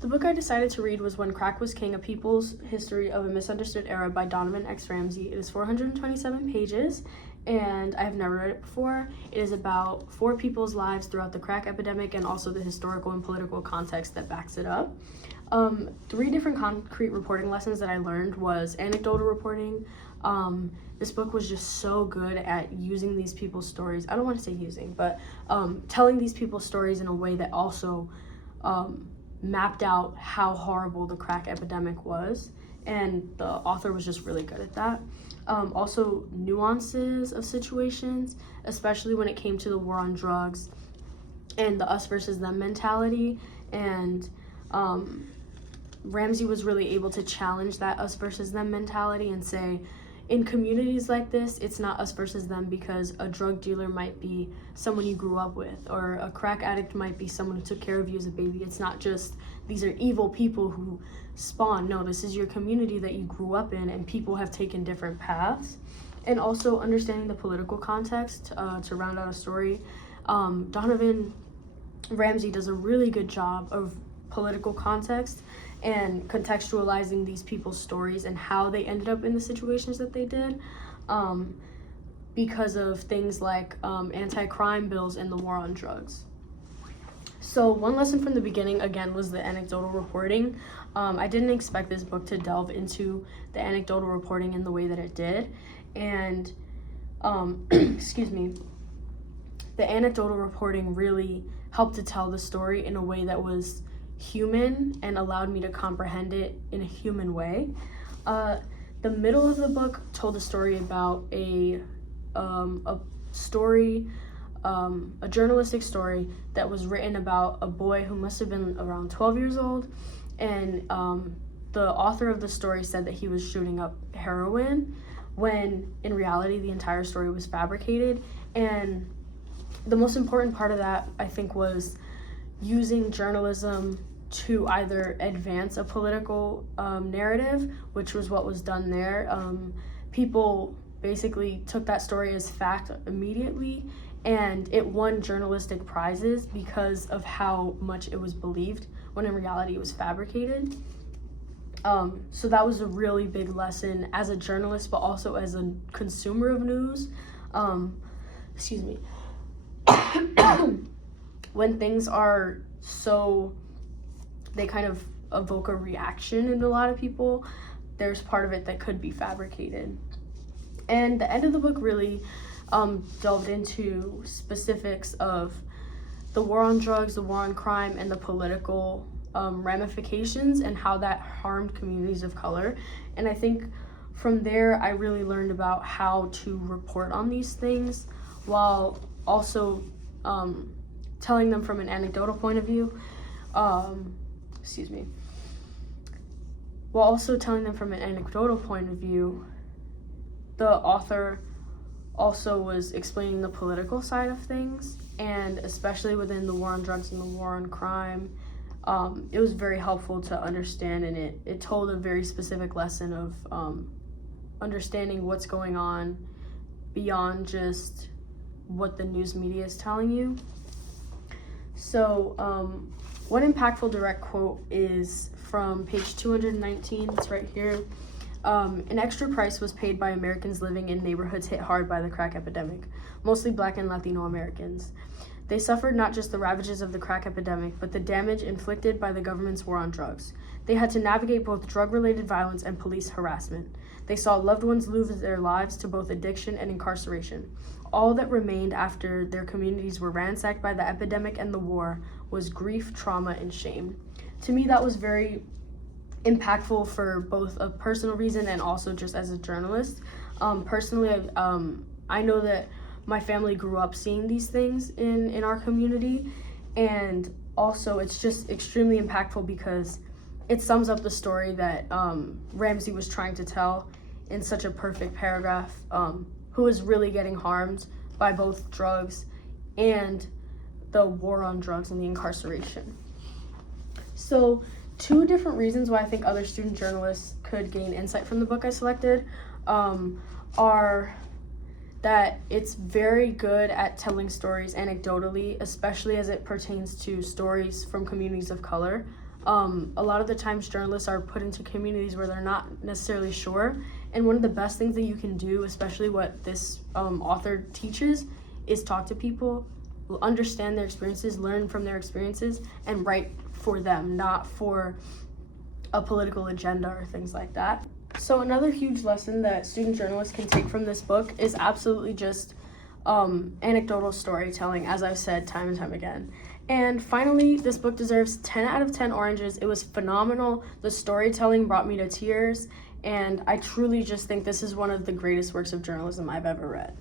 The book I decided to read was When Crack Was King, A People's History of a Misunderstood Era by Donovan X. Ramsey. It is 427 pages, and I have never read it before. It is about 4 people's lives throughout the crack epidemic and also the historical and political context that backs it up. 3 different concrete reporting lessons that I learned was anecdotal reporting. This book was just so good at using these people's stories. I don't want to say using, but telling these people's stories in a way that also mapped out how horrible the crack epidemic was, and the author was just really good at that. Also nuances of situations, especially when it came to the war on drugs and the us versus them mentality, and Ramsey was really able to challenge that us versus them mentality and say, in communities like this, it's not us versus them, because a drug dealer might be someone you grew up with, or a crack addict might be someone who took care of you as a baby. It's not just these are evil people who spawn. No, this is your community that you grew up in, and people have taken different paths. And also understanding the political context to round out a story. Donovan Ramsey does a really good job of political context and contextualizing these people's stories and how they ended up in the situations that they did, because of things like anti-crime bills and the war on drugs. So one lesson from the beginning, again, was the anecdotal reporting. I didn't expect this book to delve into the anecdotal reporting in the way that it did, and excuse me, the anecdotal reporting really helped to tell the story in a way that was human and allowed me to comprehend it in a human way. The middle of the book told a story about a journalistic story that was written about a boy who must have been around 12 years old, and the author of the story said that he was shooting up heroin, when in reality the entire story was fabricated. And the most important part of that, I think, was using journalism to either advance a political narrative, which was what was done there. People basically took that story as fact immediately, and it won journalistic prizes because of how much it was believed, when in reality it was fabricated. So that was a really big lesson as a journalist, but also as a consumer of news. Excuse me. When things are so, they kind of evoke a reaction in a lot of people, there's part of it that could be fabricated. And the end of the book really delved into specifics of the war on drugs, the war on crime, and the political ramifications and how that harmed communities of color. And I think from there I really learned about how to report on these things while also telling them from an anecdotal point of view. While also telling them from an anecdotal point of view, the author also was explaining the political side of things, and especially within the war on drugs and the war on crime, it was very helpful to understand, and it told a very specific lesson of understanding what's going on beyond just what the news media is telling you. So one impactful direct quote is from page 219, it's right here. An extra price was paid by Americans living in neighborhoods hit hard by the crack epidemic, mostly Black and Latino Americans. They suffered not just the ravages of the crack epidemic, but the damage inflicted by the government's war on drugs. They had to navigate both drug-related violence and police harassment. They saw loved ones lose their lives to both addiction and incarceration. All that remained after their communities were ransacked by the epidemic and the war was grief, trauma, and shame. To me, that was very impactful for both a personal reason and also just as a journalist. Personally, I know that my family grew up seeing these things in our community, and also it's just extremely impactful because it sums up the story that Ramsey was trying to tell in such a perfect paragraph. Who is really getting harmed by both drugs and the war on drugs and the incarceration. So 2 different reasons why I think other student journalists could gain insight from the book I selected are that it's very good at telling stories anecdotally, especially as it pertains to stories from communities of color. A lot of the times journalists are put into communities where they're not necessarily sure, and one of the best things that you can do, especially what this author teaches, is talk to people, understand their experiences, learn from their experiences, and write for them, not for a political agenda or things like that. So another huge lesson that student journalists can take from this book is absolutely just anecdotal storytelling, as I've said time and time again. And finally, this book deserves 10 out of 10 oranges. It was phenomenal. The storytelling brought me to tears, and I truly just think this is one of the greatest works of journalism I've ever read.